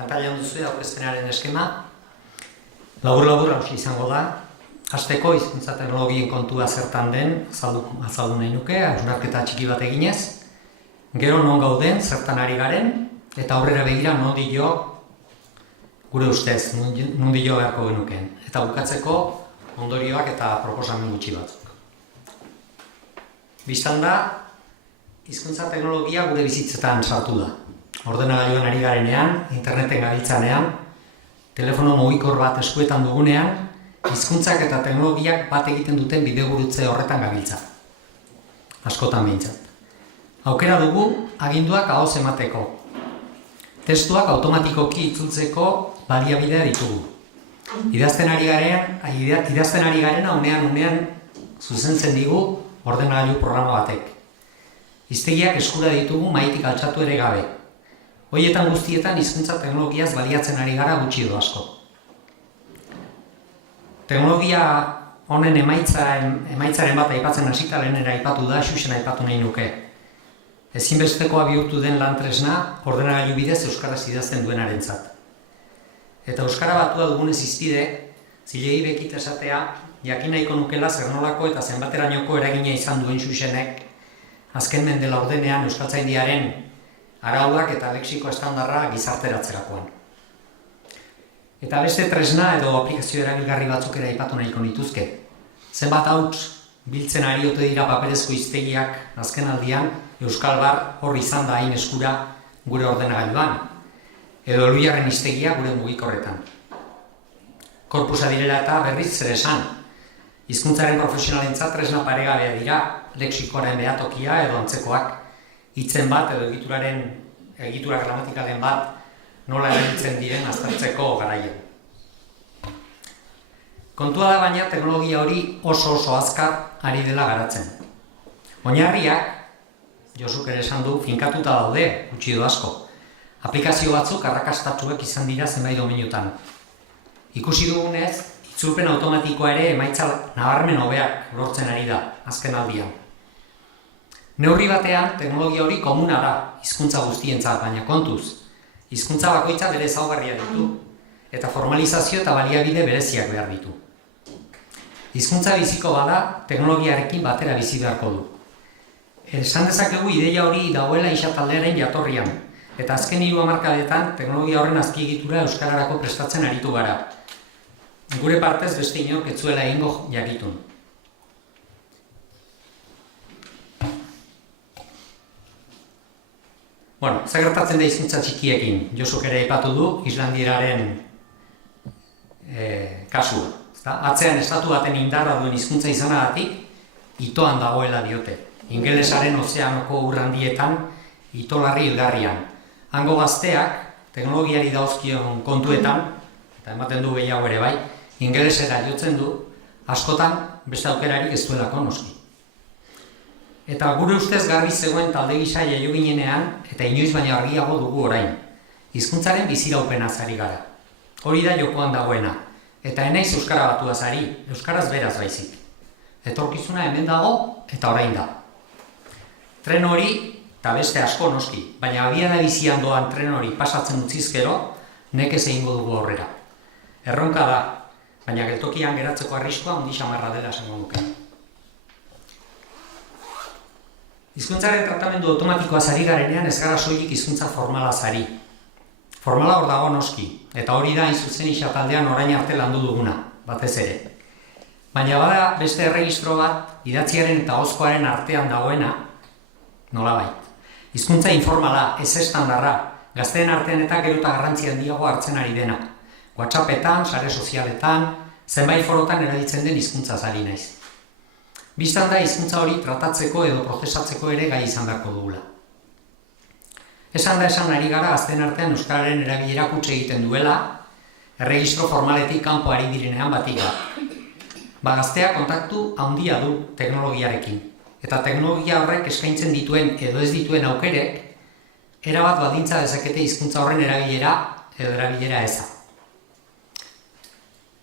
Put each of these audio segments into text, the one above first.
Pantailan duzu aurkezpenaren eskema. Labur-labur hausia izango da. Hasteko hizkuntza teknologien kontua zertan den azaldu nahi nuke, hausnarketa txiki bat eginez. Gero non gauden, zertan ari garen, eta aurrera begira nondi jo, gure ustez, nondi jo beharko genukeen. Eta bukatzeko ondorioak eta proposamen gutxi batzuk. Bistan da, hizkuntza teknologia gure bizitzetan sartu da. Ordenagailuan ari garenean, interneten gabiltzanean, telefono mugikor bat eskuetan dugunean, hizkuntzak eta teknologiak bat egiten duten bidegurutze horretan gabiltza. Askotan behintzat. Aukera dugu aginduak ahoz emateko. Testuak automatikoki itzultzeko baliabidea ditugu. Idazten ari garena unean zuzentzen digu ordenagailu programa batek. Hiztegiak eskura ditugu mahaitik altxatu ere gabe. Horietan guztietan hizkuntza teknologiaz baliatzen ari gara gutxi edo asko. Teknologia honen emaitzaren bat aipatzen hasita lehenera aipatu da, xuxen aipatu nahi nuke. Ezinbestekoa bihurtu den lan tresna ordenagailu bidez euskaraz idazten duenarentzat. Eta euskara batua dugunez izpide, zilegi bekit esatea, jakin nahiko nukela zer nolako eta zenbaterainoko eragina izan duen xuxenek azken mende laurdenean euskaltzaindiaren arauak eta lexiko estandarra gizarteratzerakoan. Eta beste tresna edo aplikazio erabilgarri batzuk ere aipatu nahiko nituzke. Zenbat hauts biltzen ari ote dira paperezko hiztegiak azken aldian Euskal Bar hor izan da hain eskura gure ordenagailuan, edo Elhuyarren hiztegia gure mugikorretan. Korpusa direla eta berriz zer esan. Hizkuntzaren profesionalentzat tresna paregabea dira, lexikoaren behatokia edo antzekoak, hitzen bat edo egitura gramatikalen bat nola erabiltzen diren aztertzeko garaian. Kontua da baina teknologia hori oso azkar ari dela garatzen. Oinarriak, Josuk ere esan du, finkatuta daude, gutxi edo asko. Aplikazio batzuk arrakastatsuak izan dira zenbait domeinutan. Ikusi dugunez, itzulpen automatikoa ere emaitza nabarmen hobeak lortzen ari da, azken aldian. Neurri batean, teknologia hori komuna da, hizkuntza guztientzat, baina kontuz. Hizkuntza bakoitza bere ezaugarria ditu, eta formalizazio eta baliabide bereziak behar ditu. Hizkuntza biziko bada, teknologiarekin batera bizi beharko du. Esan dezakegu ideia hori dagoela isataldearen jatorrian, eta azken 3 hamarkadetan teknologia horren azpiegitura euskararako prestatzen aritu gara. Gure partez beste inork ez zuela egingo jakitun. Bueno, zer gertatzen da hizkuntza txikiekin? Josuk ere aipatu du Islandieraren kasua. Atzean estatu baten indarra duen hizkuntza izanagatik, itoan dagoela diote. Ingelesaren ozeanoko ur handietan, itolarri hilgarrian. Hango gazteak, teknologiari dauzkion kontuetan, eta ematen du gehiago ere bai, ingelesera jotzen du, askotan beste aukerarik ez duelako noski. Eta gure ustez garbi zegoen talde gisa jaio ginenean, eta inoiz baina argiago dugu orain. Hizkuntzaren biziraupenaz ari gara. Hori da jokoan dagoena. Eta enaiz euskara batuaz ari, euskaraz beraz baizik. Etorkizuna hemen dago eta orain da. Tren hori, eta beste asko noski, baina abiada bizian doan tren hori pasatzen utzizkero, nekez egingo dugu aurrera. Erronka da, baina geltokian geratzeko arriskua handi xamarra dela esango nuke. Hizkuntzaren tratamendu automatikoaz ari garenean ez gara soilik hizkuntza formalaz ari. Formala hor dago noski, eta hori da hain zuzen isataldean orain arte landu duguna, batez ere. Baina bada beste erregistro bat, idatziaren eta ahozkoaren artean dagoena, nolabait. Hizkuntza informala, ez estandarra, gazteen artean eta gero eta garrantzi handiago hartzen ari dena. WhatsAppetan, sare sozialetan, zenbait forotan erabiltzen den hizkuntzaz ari naiz. Bistan da hizkuntza hori tratatzeko edo prozesatzeko ere gai izan beharko dugula. Esan ari gara gazteen artean euskararen erabilera kutse egiten duela, erregistro formaletik kanpo ari direnean batik da. Gaztea kontaktu handia du teknologiarekin, eta teknologia horrek eskaintzen dituen edo ez dituen aukerek, erabat baldintza dezakete hizkuntza horren erabilera edo erabilera eza.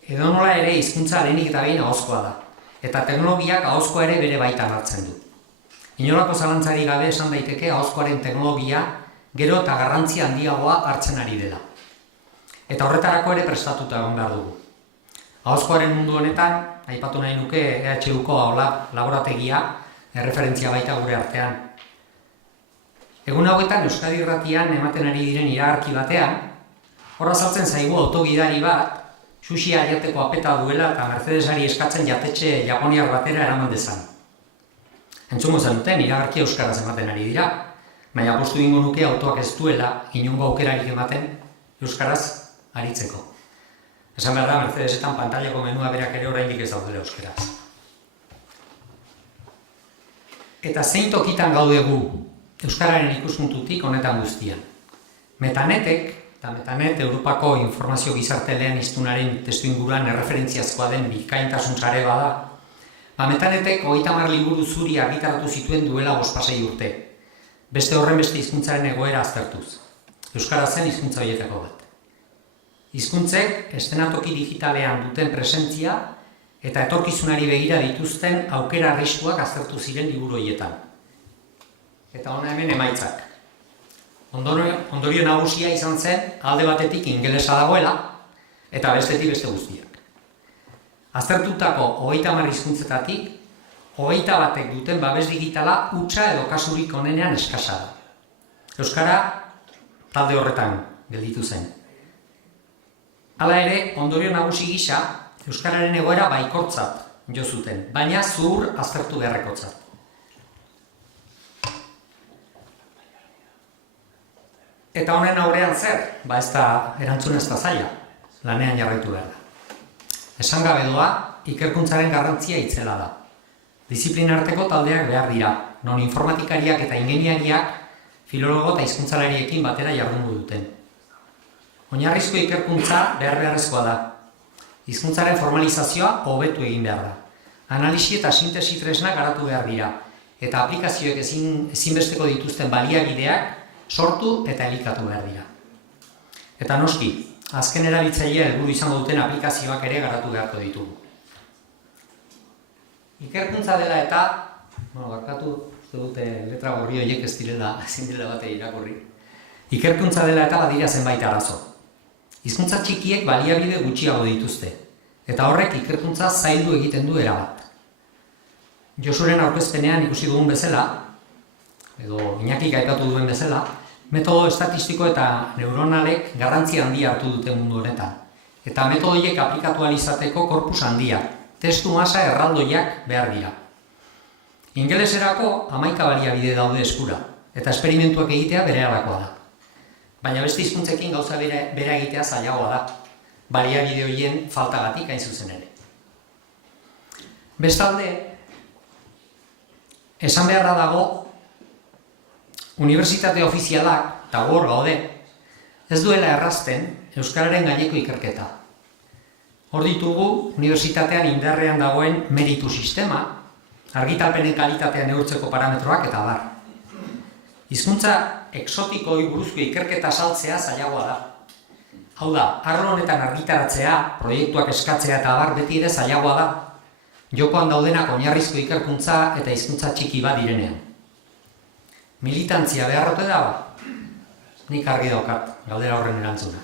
Edo nola ere hizkuntza lehenik eta behin ahozkoa da, eta teknologiak ahozkoa ere bere baitan hartzen du. Inolako zalantzari gabe esan daiteke ahozkoaren teknologia gero eta garrantzia handiagoa hartzen ari dela. Eta horretarako ere prestatuta egon behar dugu. Ahozkoaren mundu honetan, aipatu nahi nuke EHUko AOLAB laborategia erreferentzia baita gure artean. Egun hauetan Euskadi Irratian ematen ari diren iragarki batean, horra saltzen zaigu autogidari bat, sushia jateko apeta duela eta Mercedesari eskatzen jatetxe japoniar batera eraman dezan. Entzungo zenuten, iragarki euskaraz ematen ari dira, baina apostu egingo nuke autoak ez duela inongo aukerarik ematen euskaraz aritzeko. Esan behar da, Mercedesetan pantailako menua berak ere oraindik ez daudela euskaraz. Eta zein tokitan gaude gu euskararen ikuspuntutik honetan guztian. Metanetek, eta Metanet Europako informazio gizartelean iztunaren testuinguruan erreferentziazkoa den bikaintasun sare bada, Metanetek 30 liburu zuri argitaratu zituen duela 5-6 urte. Beste horren beste hizkuntzaren egoera aztertuz. Euskara zen hizkuntza horietako bat. Hizkuntzek eszenatoki digitalean duten presentzia eta etorkizunari begira dituzten aukera arriskuak aztertu ziren liburu horietan. Eta hona hemen emaitzak. Ondorio nagusia izan zen alde batetik ingelesa dagoela eta bestetik beste guztiak. Aztertutako 30 hizkuntzetatik 21ek duten babes digitala hutsa edo kasurik onenean eskasa da. Euskara talde horretan gelditu zen. Hala ere, ondorio nagusi gisa, euskararen egoera baikortzat jo zuten, baina zuhur aztertu beharrekotzat. Eta honen aurrean zer? Ez da erantzun ez da zaila, lanean jarraitu behar da. Esan gabe doa, ikerkuntzaren garrantzia itzela da. Diziplina arteko taldeak behar dira, non informatikariak eta ingeniariak filologo eta hizkuntzalariekin batera jardungo duten. Oinarrizko ikerkuntza beharrezkoa da. Hizkuntzaren formalizazioa hobetu egin behar da. Analisi eta sintesi tresna garatu behar dira, eta aplikazioek ezinbesteko dituzten baliabideak sortu eta elikatu behar dira. Eta noski, azken erabiltzailea helburu izango duten aplikazioak ere garatu beharko ditugu. Ikerkuntza dela eta, barkatu, uste dute letra gorri horiek ez direla, ezin dela bate irakurri. Ikerkuntza dela eta badira zenbait arazo. Hizkuntza txikiek baliabide gutxiago dituzte, eta horrek ikerkuntza zaildu egiten du erabat. Josuren aurkezpenean ikusi dugun bezala, edo Iñakik aipatu duen bezala, metodo estatistiko eta neuronalek garrantzia handia hartu dute mundu honetan, eta metodoiek aplikatu ahal izateko korpus handia, testu masa erraldoiak behar dira. Ingeleserako 11 baliabide daude eskura, eta esperimentuak egitea berehalakoa da. Baina beste hizkuntzekin gauza bera egitea zailagoa da, baliabide horien faltagatik hain zuzen ere. Bestalde, esan beharra dago, unibertsitate ofizialak, eta hor gaude, ez duela errazten euskararen gaineko ikerketa. Hor ditugu, unibertsitatean indarrean dagoen meritu sistema, argitalpenen kalitatea neurtzeko parametroak eta bar. Hizkuntza exotikoi buruzko ikerketa saltzea zailagoa da. Hau da, arlo honetan argitaratzea, proiektuak eskatzea eta bar beti ere zailagoa da. Jokoan daudenak oinarrizko ikerkuntza eta hizkuntza txiki bat direnean. Militantzia beharrote da, nik argi daukat, galdera horren erantzuna.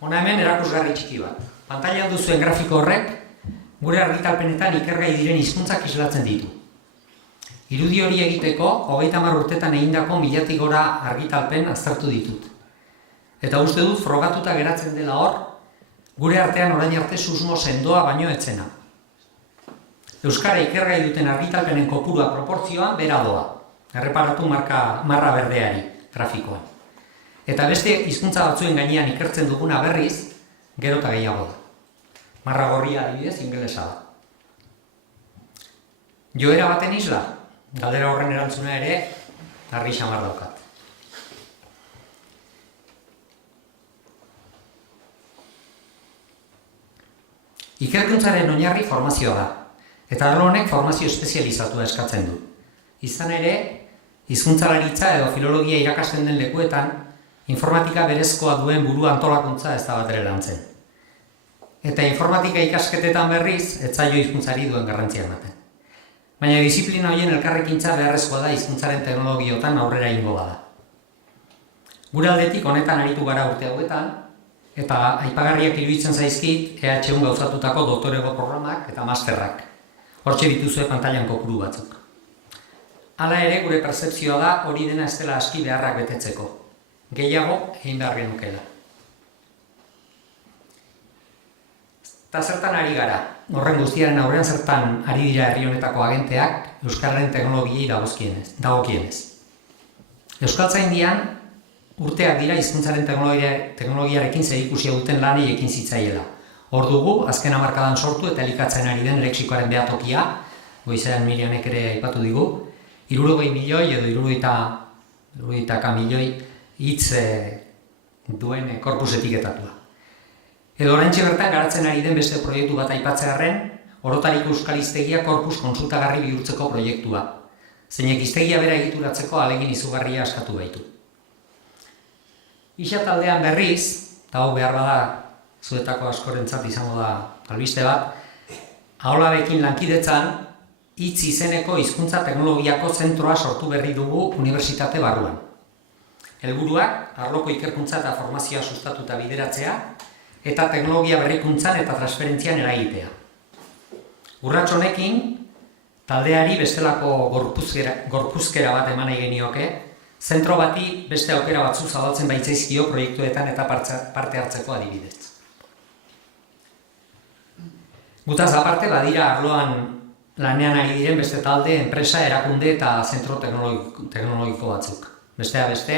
Hona hemen erakusgarri txiki bat. Pantailan duzuen grafiko horrek, gure argitalpenetan ikergai diren hizkuntzak islatzen ditu. Irudi hori egiteko, 30 urtetan egindako 1000 gora argitalpen aztertu ditut. Eta uste dut frogatuta geratzen dela hor, gure artean orain arte susmo sendoa baino etzena. Euskara ikergai duten argitalpenen kopurua proportzioan bera doa. Erreparatu marra berdeari grafikoan. Eta beste hizkuntza batzuen gainean ikertzen duguna berriz, gero eta gehiago da. Marra gorria adibidez ingelesa da. Joera baten isla, galdera horren erantzuna ere, argi xamar daukat. Ikerkuntzaren oinarri formazioa da. Eta arlo honek formazio espezializatua eskatzen du. Izan ere, hizkuntzalaritza edo filologia irakasten den lekuetan, informatika berezkoa duen buru antolakuntza ez da bat ere lantzen. Eta informatika ikasketetan berriz, ez zaio hizkuntzari duen garrantzia ematen. Baina disiplina horien elkarrekintza beharrezkoa da hizkuntzaren teknologiotan aurrera egingo bada. Gure aldetik honetan aritu gara urte hauetan, eta aipagarriak iruditzen zaizkit EHUn gauzatutako doktorego programak eta masterrak. Hortxe dituzue pantailan kopuru batzuk. Hala ere, gure pertzepzioa da hori dena ez dela aski beharrak betetzeko. Gehiago egin behar genukela. Eta zertan ari gara? Horren guztiaren aurrean zertan ari dira herri honetako agenteak euskararen teknologiei dagokienez. Euskaltzaindian urteak dira hizkuntzaren teknologiarekin zerikusia duten lanei ekin zitzaiela. Hor dugu, azken hamarkadan sortu eta elikatzen ari den lexikoaren behatokia, goizean Mirianek ere aipatu digu, 60 milioi edo 70 milioi hitz duen korpus etiketatua. Edo oraintxe bertan garatzen ari den beste proiektu bat aipatzearren, orotariko euskal hiztegia korpus kontsultagarri bihurtzeko proiektua, zeinek hiztegia bera egituratzeko ahalegin izugarria askatu baitu. Ixa taldean berriz, eta hau behar bada zuetako askorentzat izango da albiste bat, aholabekin lankidetzan, hitz izeneko hizkuntza teknologiako zentroa sortu berri dugu unibertsitate barruan. Helburuak, arloko ikerkuntza eta formazioa sustatu eta bideratzea, eta teknologia berrikuntzan eta transferentzian eragitea. Urrats honekin, taldeari bestelako gorpuzkera bat eman nahi genioke, zentro bati beste aukera batzu zabaltzen baitzaizkio proiektuetan eta parte hartzeko adibidez. Gutaz aparte badira arloan lanean ari diren beste talde, enpresa, erakunde eta zentro teknologiko batzuk. Besteak beste,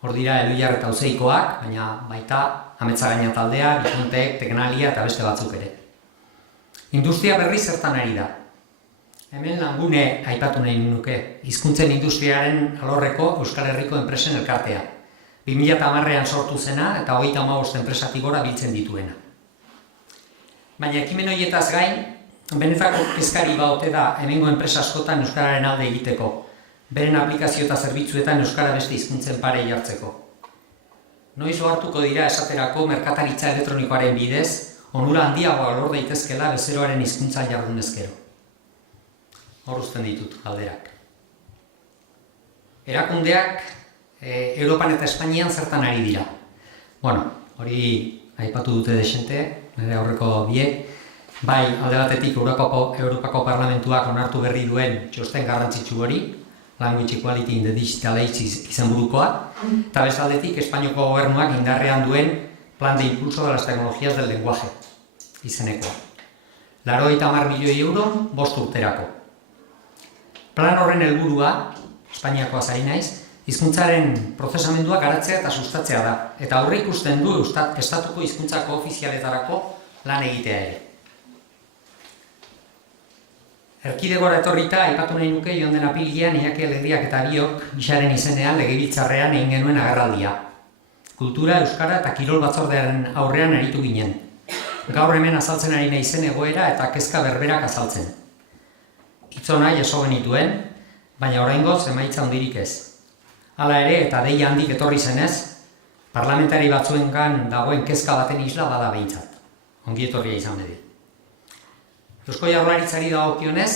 hor dira Eluyar eta Uzeikoak, baina baita Ametsagaina taldea, Bituntek, Teknalia eta beste batzuk ere. Industria berri zertan ari da. Hemen Langune aipatu nahi nuke, hizkuntzen industriaren alorreko Euskal Herriko enpresen elkartea. 2010ean sortu zena eta 35 enpresatik gora biltzen dituena. Baina ekimen horietaz gain, benetako kezkari baote da hemengo enpresa askotan euskararen alde egiteko, beren aplikazio eta zerbitzuetan euskara beste hizkuntzen pare jartzeko. Noiz ohartuko dira esaterako merkataritza elektronikoaren bidez, onura handiagoa lor daitezkela bezeroaren hizkuntzan jardunezkero. Hor uzten ditut galderak. Erakundeak Europan eta Espainian zertan ari dira. Bueno, hori aipatu dute desente, nire aurreko biek, bai alde batetik Europako Parlamentuak onartu berri duen txosten garrantzitsu hori, Language Equality in the Digital Age izenburukoa, eta beste aldetik Espainiako gobernuak indarrean duen Plan de Impulso de las Tecnologías del Lenguaje izenekoa. 90 milioi euro 5 urterako. Plan horren helburua, Espainiakoa zari naiz, hizkuntzaren prozesamendua garatzea eta sustatzea da, eta aurre ikusten du estatuko hizkuntzako ofizialetarako lan egitea ere. Erkidegora etorrita, aipatu nahi nuke joan den apirilean Iñaki Alegriak eta biok Isaren izenean legebiltzarrean egin genuen agerraldia. Kultura, euskara eta kirol batzordearen aurrean aritu ginen. Gaur hemen azaltzen ari naizen egoera eta kezka berberak azaltzen. Hitzona jaso genituen, baina oraingoz emaitza handirik ez. Hala ere eta deia handik etorri zenez, parlamentari batzuengan dagoen kezka baten isla bada behintzat. Ongi etorria izan bedi. Eusko Jaurlaritzari dagokionez,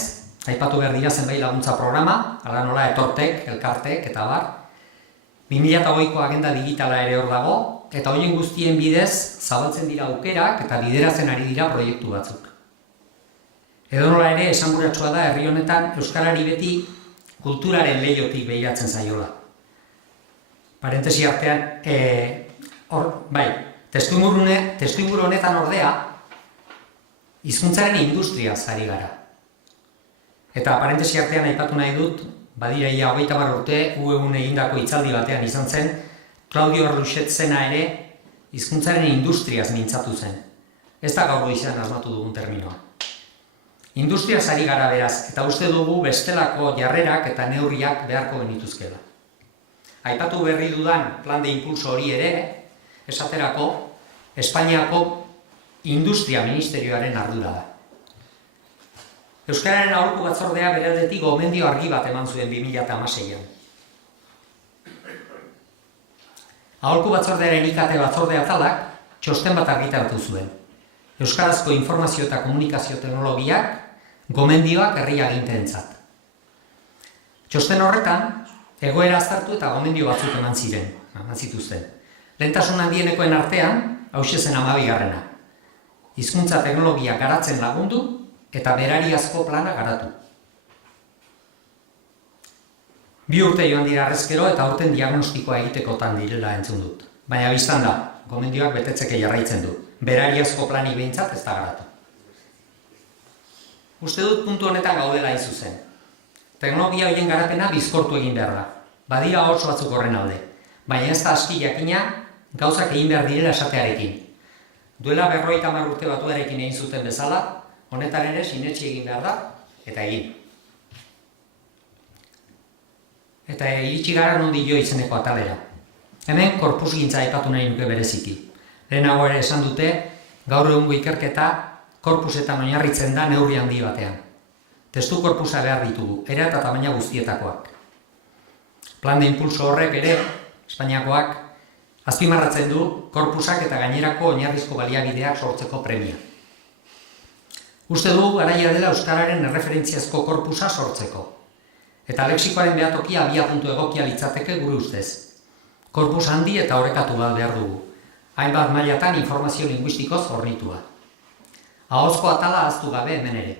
aipatu behar dira zenbait laguntza programa, hala nola Etortek, Elkartek eta bar. 2008ko agenda digitala ere hor dago, eta horien guztien bidez zabaltzen dira aukerak eta bideratzen ari dira proiektu batzuk. Edonola ere esanguratsua da herri honetan euskarari beti kulturaren leihotik begiratzen zaiola. Parentesi artean, testuinguru honetan ordea, hizkuntzaren industria ari gara. Eta parentesi artean aipatu nahi dut, badira ia 30 urte UEUn egindako hitzaldi batean izan zen, Claudio Arluxetzena ere hizkuntzaren industriaz mintzatu zen. Ez da gaur goizean asmatu dugun terminoa. Industriaz ari gara beraz, eta uste dugu bestelako jarrerak eta neurriak beharko genituzkela. Aipatu berri dudan plan de impulso hori ere, esaterako, Espainiako Industria Ministerioaren ardura da. Euskararen aholku batzordea bere aldetik gomendio argi bat eman zuen 2016an. Aholku batzordearen ikate batzorde atalak txosten bat argitaratu zuen. Euskarazko informazio eta komunikazio teknologiak gomendioak herri aginteentzat. Txosten horretan, egoera aztertu eta gomendio batzuk eman ziren. eman zituzten. Lehentasun handienekoen artean, hauxe zen 12. Hizkuntza teknologia garatzen lagundu eta berariazko plana garatu. 2 urte joan dira harrezkero eta aurten diagnostikoa egitekotan direla entzun dut. Baina biztan da, gomendioak betetzeke jarraitzen du. Berariazko planik behintzat ez da garatu. Uste dut puntu honetan gaudela hain zuzen. Teknologia horien garapena bizkortu egin behar da. Badira oso batzuk horren alde. Baina ez da aski jakina gauzak egin behar direla esatearekin. Duela 50 urte batuarekin egin zuten bezala, honetan ere sinetsi egin behar da, eta egin. Eta iritsi gara nondi jo izeneko atalera. Hemen korpusgintza aipatu nahi nuke bereziki. Lehenago ere esan dute, gaur egungo ikerketa korpusetan oinarritzen da neurri handi batean. Testu korpusa behar ditugu, era eta tamaina guztietakoak. Plan de impulso horrek ere, Espainiakoak, azpimarratzen du korpusak eta gainerako oinarrizko baliabideak sortzeko premia. Uste dugu garaia dela euskararen erreferentziazko korpusa sortzeko. Eta lexikoaren behatokia abiapuntu egokia litzateke gure ustez. Korpus handi eta orekatu bat behar dugu. Hainbat mailatan informazio linguistikoz hornitua. Ahozko atala ahaztu gabe hemen ere.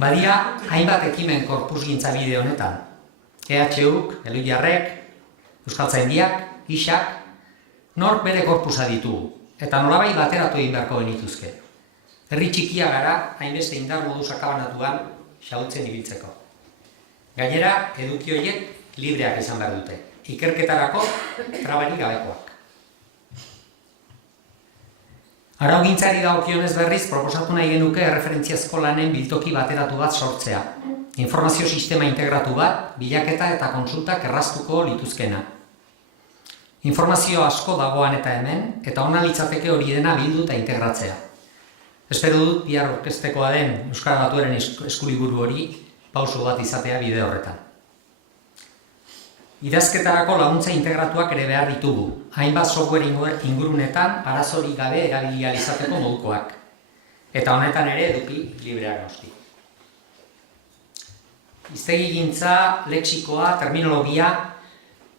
Badia, hainbat ekimen korpusgintza bide honetan. EHUk, Eluiarrek, Euskaltzaindiak, ISAk, nork bere korpusa ditugu, eta nolabait bateratu egin beharko genituzke. Herri txikia gara, hainbeste indar modu sakabanatuan xahutzen ibiltzeko. Gainera, eduki horiek libreak izan behar dute, ikerketarako trabarik gabekoak. Araugintzari dagokionez berriz proposatu nahi genuke erreferentziazko lanen biltoki bateratu bat sortzea. Informazio sistema integratu bat, bilaketa eta kontsultak erraztuko lituzkena. Informazio asko dagoan eta hemen, eta ona litzateke hori dena bildu eta integratzea. Espero dut bihar orkestekoa den Euskara Batuaren eskuliburu hori pauso bat izatea bide horretan. Idazketarako laguntza integratuak ere behar ditugu, hainbat software ingurunetan arazorik gabe erabili ahal izateko modukoak. Eta honetan ere eduki libreak noski. Hiztegigintza, lexikoa, terminologia,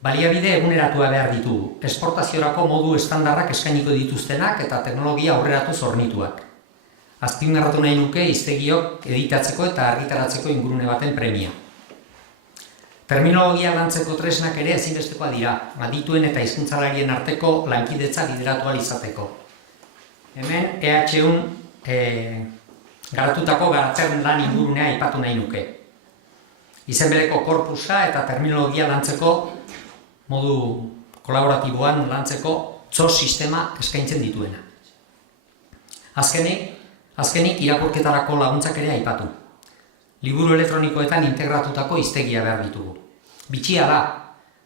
baliabide eguneratua behar ditugu, esportaziorako modu estandarrak eskainiko dituztenak eta teknologia aurreratu zornituak. Azpimarratu nahi nuke hiztegiok editatzeko eta argitaratzeko ingurune baten premia. Terminologia lantzeko tresnak ere ezinbestekoa dira, adituen eta hizkuntzalarien arteko lankidetza bideratu ahal izateko. Hemen EHUn garatutako garatzen lan ingurunea aipatu nahi nuke. Izen bereko korpusa eta terminologia lantzeko modu kolaboratiboan lantzeko txos sistema eskaintzen dituena. Azkenik irakurketarako laguntzak ere aipatu. Liburu elektronikoetan integratutako hiztegia behar ditugu. Bitxia da,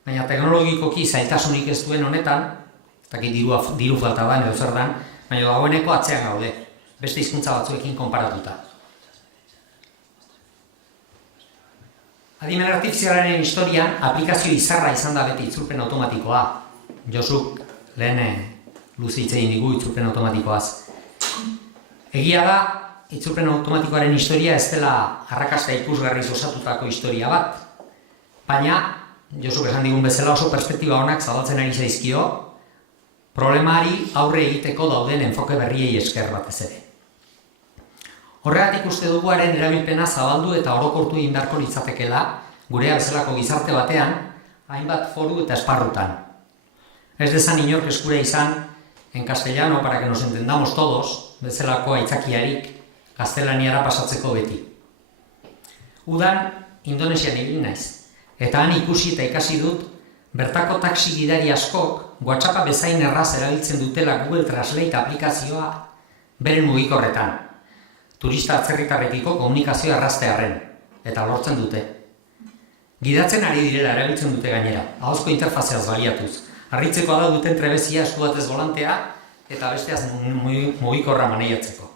baina teknologikoki zailtasunik ez duen honetan, eta diru falta da edo zer dan, baina dagoeneko atzean gaude, beste hizkuntza batzuekin konparatuta. Adimen artifizialaren historian, aplikazio izarra izan da beti itzulpen automatikoa. Josuk lehen luze hitz egin digu itzulpen automatikoaz. Egia da, itzulpen automatikoaren historia ez dela arrakasta ikusgarriz osatutako historia bat. Baina, Josuk esan digun bezala oso perspektiba honak zabaltzen ari zaizkio, problemari aurre egiteko dauden enfoke berriei esker batez ere. Horregatik uste duguaren erabilpena zabaldu eta orokortu egin beharko litzatekeela gurea bezalako gizarte batean, hainbat foru eta esparrutan. Ez dezan inork eskura izan, en castellano, para que nos entendamos todos, bezalako aitzakiarik gaztelaniara pasatzeko beti. Udan, Indonesian ibili naiz. Eta han ikusi eta ikasi dut, bertako taxi gidari askok WhatsAppa bezain erraz erabiltzen dutela Google Translate aplikazioa beren mugikorretan. Turista atzerritarrekiko komunikazioa erraztearren, eta lortzen dute. Gidatzen ari direla erabiltzen dute gainera, ahozko interfazeaz baliatuz. Harritzekoa da duten trebezia esku batez volantea eta besteaz mugikorra maneiatzeko.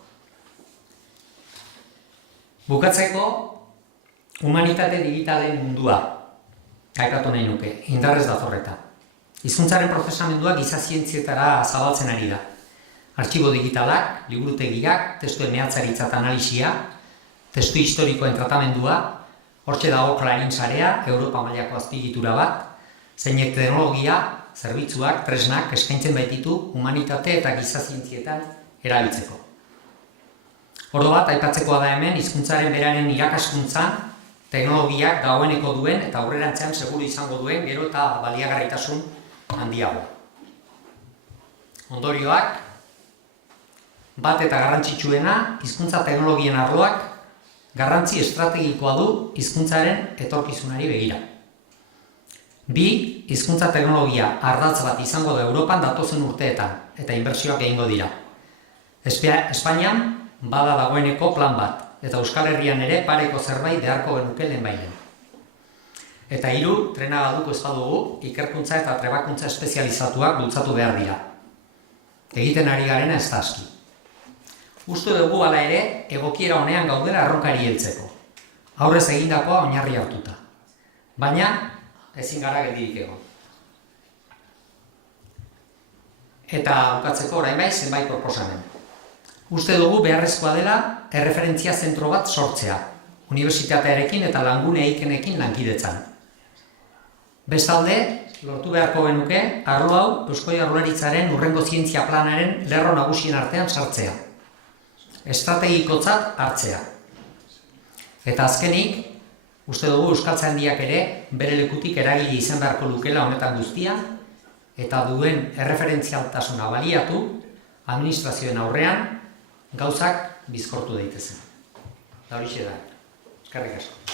Bukatzeko, humanitate digitalen mundua. Aipatu nahi nuke, indarrez datorreta. Hizkuntzaren prozesamendua giza zientzietara zabaltzen ari da. Artxibo digitalak, liburutegiak, testu mehatzaritza eta analisia, testu historikoen tratamendua, hortxe dago Clarín sarea, Europa mailako azpiegitura bat, zeinek teknologia, zerbitzuak, tresnak eskaintzen baititu humanitate eta giza zientzietan erabiltzeko. Oro bat, aipatzekoa da hemen, hizkuntzaren beraren irakaskuntzan, teknologiak dagoeneko duen eta aurrerantzean seguru izango duen gero eta baliagarritasun handiago. Ondorioak, bat eta garrantzitsuena, hizkuntza teknologien arloak garrantzi estrategikoa du hizkuntzaren etorkizunari begira. 2. Hizkuntza teknologia ardatz bat izango da Europan datozen urteetan eta inbertsioak egingo dira. Espainian bada dagoeneko plan bat, eta Euskal Herrian ere pareko zerbait beharko genuke lehenbailehen. Eta 3, trena galduko ez badugu, ikerkuntza eta trebakuntza espezializatuak bultzatu behar dira. Egiten ari garena ez da aski. Uste dugu hala ere, egokiera honean gaudela erronkari heltzeko. Aurrez egindakoa oinarri hartuta. Baina, ezin gara geldirik egon. Eta bukatzeko orain bai zenbait proposamen. Uste dugu beharrezkoa dela erreferentzia zentro bat sortzea, unibertsitatearekin eta langune eikenekin lankidetzan. Bestalde, lortu beharko genuke, arlo hau Eusko Jaurlaritzaren hurrengo zientzia planaren lerro nagusien artean sartzea. Estrategikotzat hartzea. Eta azkenik, uste dugu euskaltzaindiak ere bere lekutik eragile izan beharko lukela honetan guztia, eta duen erreferentzialtasuna baliatu, administrazioen aurrean, gauzak bizkortu daitezen. Da horixe da. Eskerrik asko.